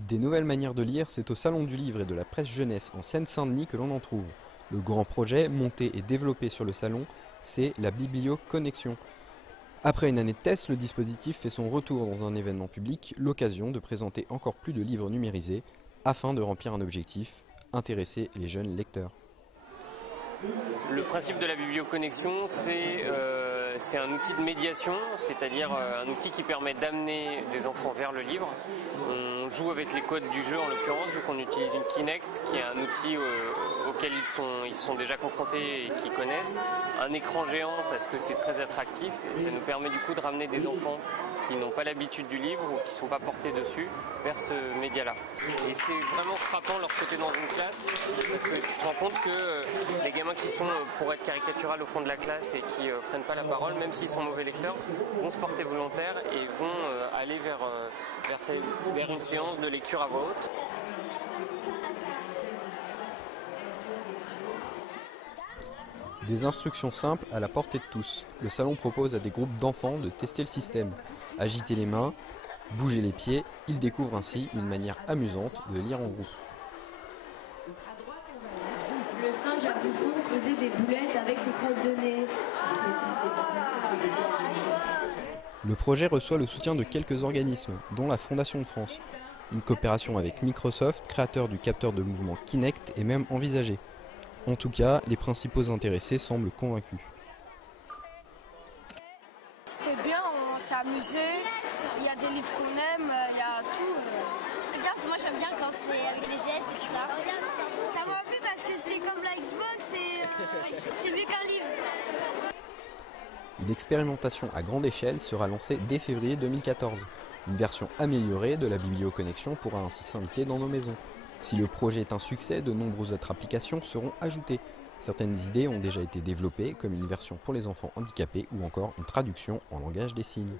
Des nouvelles manières de lire, c'est au Salon du Livre et de la Presse Jeunesse en Seine-Saint-Denis que l'on en trouve. Le grand projet, monté et développé sur le salon, c'est la Biblioconnexion. Après une année de test, le dispositif fait son retour dans un événement public, l'occasion de présenter encore plus de livres numérisés, afin de remplir un objectif, intéresser les jeunes lecteurs. Le principe de la biblioconnexion, c'est un outil de médiation, c'est-à-dire un outil qui permet d'amener des enfants vers le livre. On joue avec les codes du jeu en l'occurrence, vu qu'on utilise une Kinect, qui est un outil auquel ils sont déjà confrontés et qu'ils connaissent. Un écran géant parce que c'est très attractif et ça nous permet du coup de ramener des enfants qui n'ont pas l'habitude du livre ou qui ne sont pas portés dessus vers ce média-là. Et c'est vraiment frappant lorsque tu es dans une classe parce que tu te rends compte que les gamins qui sont pour être caricaturales au fond de la classe et qui ne prennent pas la parole, même s'ils sont mauvais lecteurs, vont se porter volontaires et vont aller vers une séance de lecture à voix haute. Des instructions simples à la portée de tous. Le salon propose à des groupes d'enfants de tester le système. Agiter les mains, bouger les pieds, ils découvrent ainsi une manière amusante de lire en groupe. Le singe à bouffon faisait des boulettes avec ses crottes de nez. Le projet reçoit le soutien de quelques organismes, dont la Fondation de France. Une coopération avec Microsoft, créateur du capteur de mouvement Kinect, est même envisagée. En tout cas, les principaux intéressés semblent convaincus. C'était bien, on s'est amusé, il y a des livres qu'on aime, il y a tout. Bien, moi j'aime bien quand c'est avec les gestes et tout ça. Ça m'a plu parce que c'était comme la Xbox et c'est mieux qu'un livre. Une expérimentation à grande échelle sera lancée dès février 2014. Une version améliorée de la Biblioconnexion pourra ainsi s'inviter dans nos maisons. Si le projet est un succès, de nombreuses autres applications seront ajoutées. Certaines idées ont déjà été développées, comme une version pour les enfants handicapés ou encore une traduction en langage des signes.